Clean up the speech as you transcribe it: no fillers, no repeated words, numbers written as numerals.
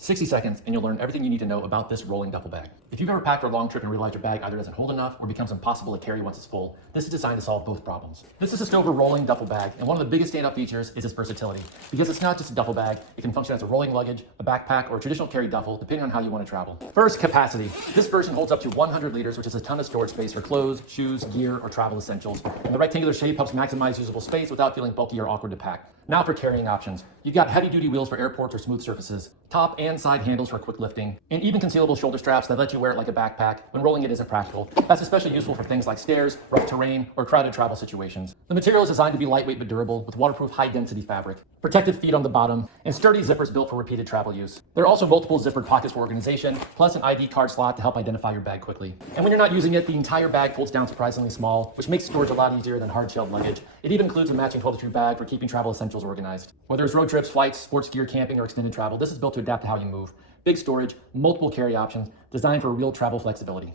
60 seconds and you'll learn everything you need to know about this rolling duffel bag. If you've ever packed for a long trip and realized your bag either doesn't hold enough or becomes impossible to carry once it's full, this is designed to solve both problems. This is a STOVER rolling duffel bag, and one of the biggest standout features is its versatility. Because it's not just a duffel bag, it can function as a rolling luggage, a backpack, or a traditional carry duffel, depending on how you want to travel. First, capacity. This version holds up to 100 liters, which is a ton of storage space for clothes, shoes, gear, or travel essentials. And the rectangular shape helps maximize usable space without feeling bulky or awkward to pack. Now for carrying options. You've got heavy-duty wheels for airports or smooth surfaces, top and side handles for quick lifting, and even concealable shoulder straps that let you wear it like a backpack when rolling it isn't practical. That's especially useful for things like stairs, rough terrain, or crowded travel situations. The material is designed to be lightweight but durable, with waterproof high-density fabric, protective feet on the bottom, and sturdy zippers built for repeated travel use. There are also multiple zippered pockets for organization, plus an ID card slot to help identify your bag quickly. And when you're not using it, the entire bag folds down surprisingly small, which makes storage a lot easier than hard-shelled luggage. It even includes a matching toiletry bag for keeping travel essentials organized. Whether it's road trips, flights, sports gear, camping, or extended travel, this is built to adapt to how you move. Big storage, multiple carry options, designed for real travel flexibility.